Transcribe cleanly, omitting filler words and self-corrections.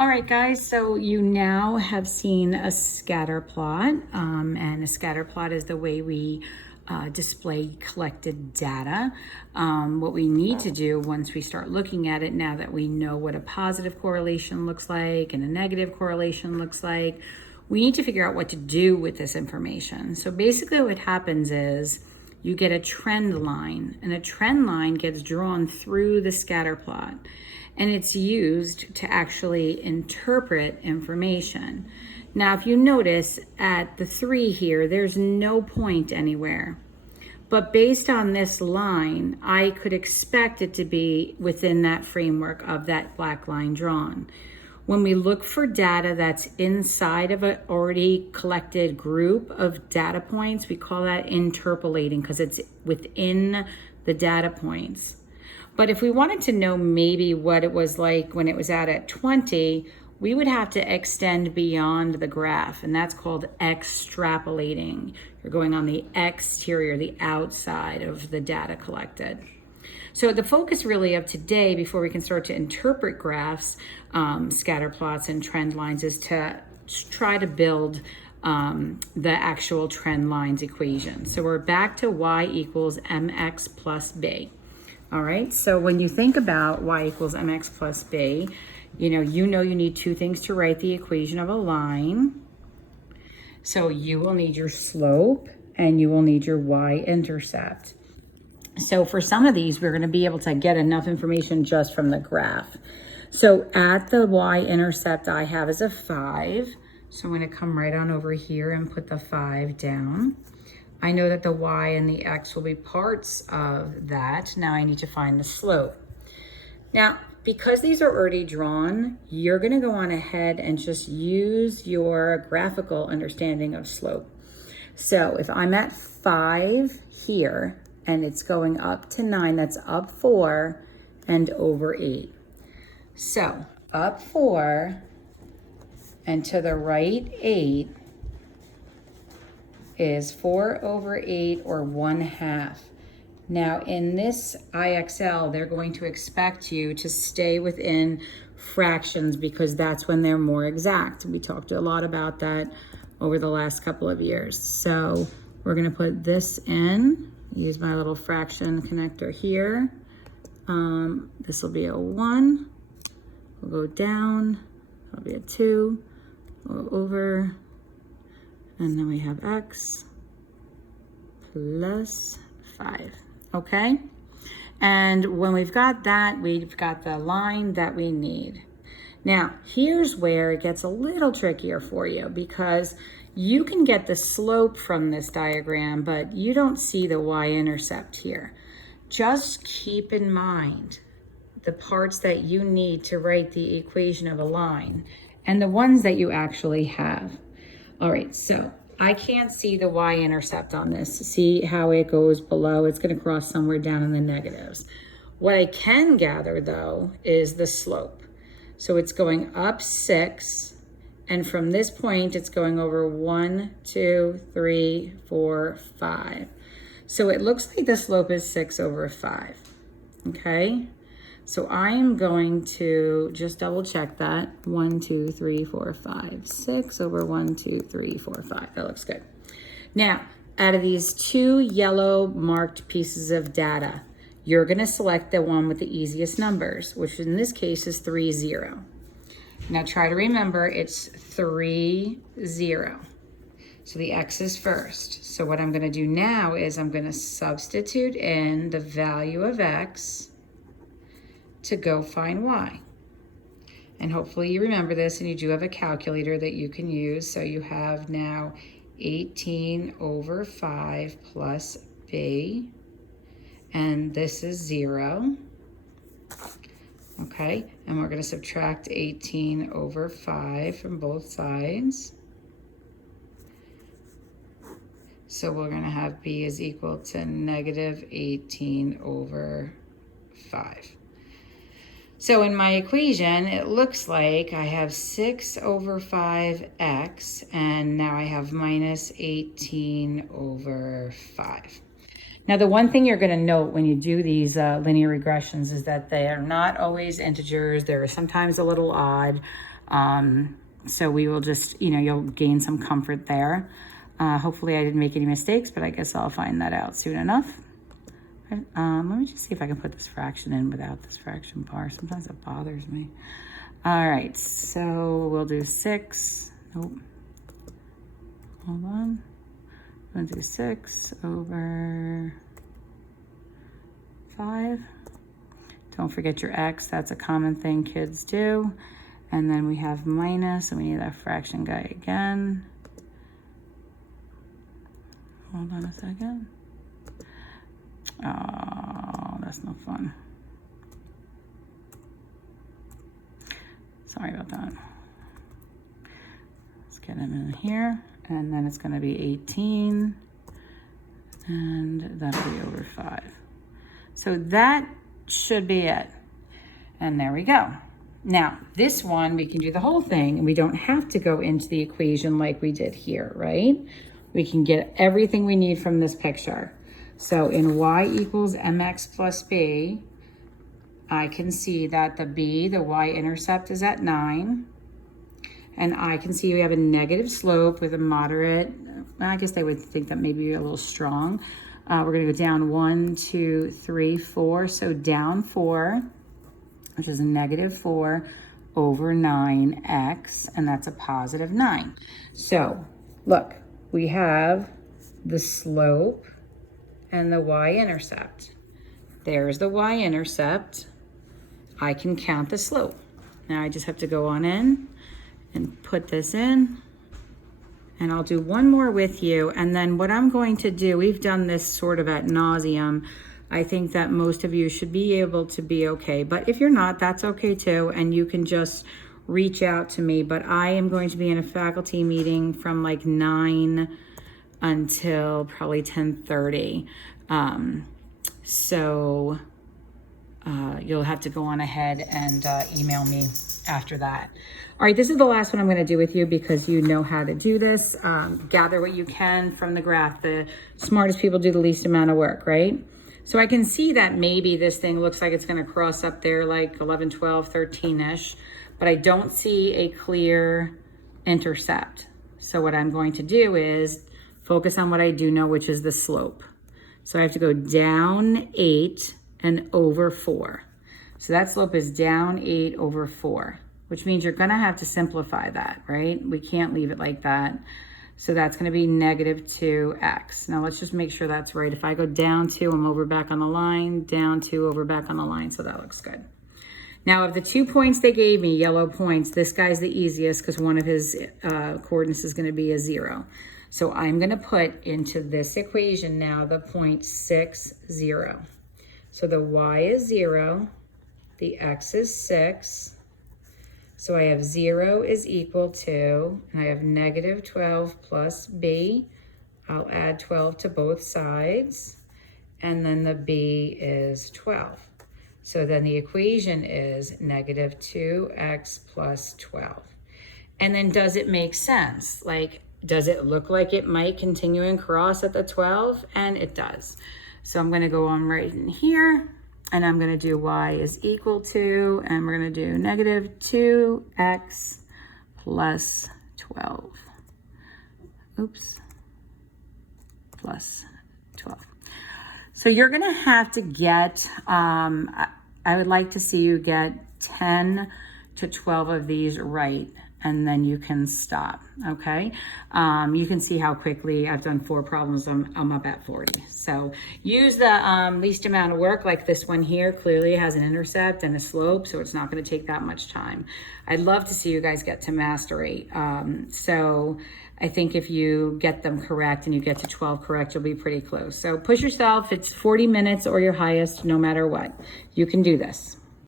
All right, guys, so you now have seen a scatter plot, and a scatter plot is the way we display collected data. What we need to do once we start looking at it, now that we know what a positive correlation looks like and a negative correlation looks like, we need to figure out what to do with this information. So basically what happens is you get a trend line, and a trend line gets drawn through the scatter plot, and it's used to actually interpret information. Now, if you notice at the 3 here, there's no point anywhere. But based on this line, I could expect it to be within that framework of that black line drawn. When we look for data that's inside of an already collected group of data points, we call that interpolating because it's within the data points. But if we wanted to know maybe what it was like when it was out at 20, we would have to extend beyond the graph, and that's called extrapolating. You're going on the exterior, the outside of the data collected. So the focus really of today, before we can start to interpret graphs, scatter plots and trend lines, is to try to build the actual trend lines equation. So we're back to y equals mx plus b. All right, so when you think about y equals mx plus b, you need two things to write the equation of a line. So you will need your slope and you will need your y-intercept. So for some of these, we're going to be able to get enough information just from the graph. So at the y-intercept I have is a 5. So I'm going to come right on over here and put the 5 down. I know that the y and the x will be parts of that. Now I need to find the slope. Now, because these are already drawn, you're going to go on ahead and just use your graphical understanding of slope. So if I'm at 5 here and it's going up to 9, that's up 4 and over 8. So up 4 and to the right 8 is 4 over 8, or 1/2. Now in this IXL, they're going to expect you to stay within fractions because that's when they're more exact. We talked a lot about that over the last couple of years. So we're going to put this in, use my little fraction connector here. This will be a 1. We'll go down, that'll be a 2, go over, and then we have x plus 5, okay? And when we've got that, we've got the line that we need. Now, here's where it gets a little trickier for you, because you can get the slope from this diagram, but you don't see the y-intercept here. Just keep in mind the parts that you need to write the equation of a line and the ones that you actually have. All right, so I can't see the y-intercept on this. See how it goes below? It's going to cross somewhere down in the negatives. What I can gather, though, is the slope. So it's going up 6, and from this point, it's going over 1, 2, 3, 4, 5. So it looks like the slope is 6 over 5, okay? So I'm going to just double check that. 1, 2, 3, 4, 5, 6 over 1, 2, 3, 4, 5. That looks good. Now, out of these 2 yellow marked pieces of data, you're going to select the one with the easiest numbers, which in this case is 3, 0. Now try to remember it's 3, 0. So the x is first. So what I'm going to do now is I'm going to substitute in the value of x to go find y. And hopefully you remember this and you do have a calculator that you can use. So you have now 18 over 5 plus b, and this is 0. Okay, and we're going to subtract 18 over 5 from both sides. So we're going to have b is equal to negative 18 over 5. So in my equation, it looks like I have 6 over 5x, and now I have minus 18 over 5. Now, the one thing you're going to note when you do these linear regressions is that they are not always integers. They're sometimes a little odd. So we will just, you'll gain some comfort there. Hopefully I didn't make any mistakes, but I guess I'll find that out soon enough. Let me just see if I can put this fraction in without this fraction bar. Sometimes it bothers me. All right, so we'll do 6. Nope. Hold on. I'm gonna do 6 over 5. Don't forget your x. That's a common thing kids do. And then we have minus, and we need that fraction guy again. Hold on a second. Oh, that's no fun. Sorry about that. Let's get him in here. And then it's going to be 18. And that'll be over 5. So that should be it. And there we go. Now, this one, we can do the whole thing, and we don't have to go into the equation like we did here, right? We can get everything we need from this picture. So in y equals mx plus b, I can see that the y-intercept is at 9. And I can see we have a negative slope with a moderate, I guess they would think that maybe a little strong. We're gonna go down 1, 2, 3, 4. So down 4, which is a negative 4 over 9x, and that's a positive 9. So look, we have the slope and the y-intercept. There's the y-intercept. I can count the slope. Now I just have to go on in and put this in. And I'll do one more with you. And then what I'm going to do, we've done this sort of ad nauseum. I think that most of you should be able to be okay. But if you're not, that's okay too. And you can just reach out to me. But I am going to be in a faculty meeting from like 9 until probably 10:30. You'll have to go on ahead and email me after that. All right, this is the last one I'm going to do with you because you know how to do this. Gather what you can from the graph. The smartest people do the least amount of work, right? So I can see that maybe this thing looks like it's going to cross up there like 11, 12, 13-ish, but I don't see a clear intercept. So what I'm going to do is focus on what I do know, which is the slope. So I have to go down 8 and over 4. So that slope is down 8 over 4, which means you're going to have to simplify that, right? We can't leave it like that. So that's going to be negative 2x. Now let's just make sure that's right. If I go down 2, I'm over back on the line, down 2, over back on the line. So that looks good. Now of the 2 points they gave me, yellow points, this guy's the easiest because one of his coordinates is going to be a 0. So I'm going to put into this equation now the point 6, 0. So the y is 0, the x is 6. So I have 0 is equal to, and I have negative 12 plus b. I'll add 12 to both sides. And then the b is 12. So then the equation is negative 2x plus 12. And then does it make sense? Like, does it look like it might continue and cross at the 12? And it does. So I'm going to go on right in here. And I'm going to do y is equal to, and we're going to do negative 2x plus 12. Oops. Plus 12. So you're going to have to get, I would like to see you get 10 to 12 of these right, and then you can stop, okay? You can see how quickly I've done 4 problems, I'm up at 40. So use the least amount of work, like this one here clearly has an intercept and a slope, so it's not gonna take that much time. I'd love to see you guys get to mastery. So I think if you get them correct and you get to 12 correct, you'll be pretty close. So push yourself, it's 40 minutes or your highest, no matter what. You can do this.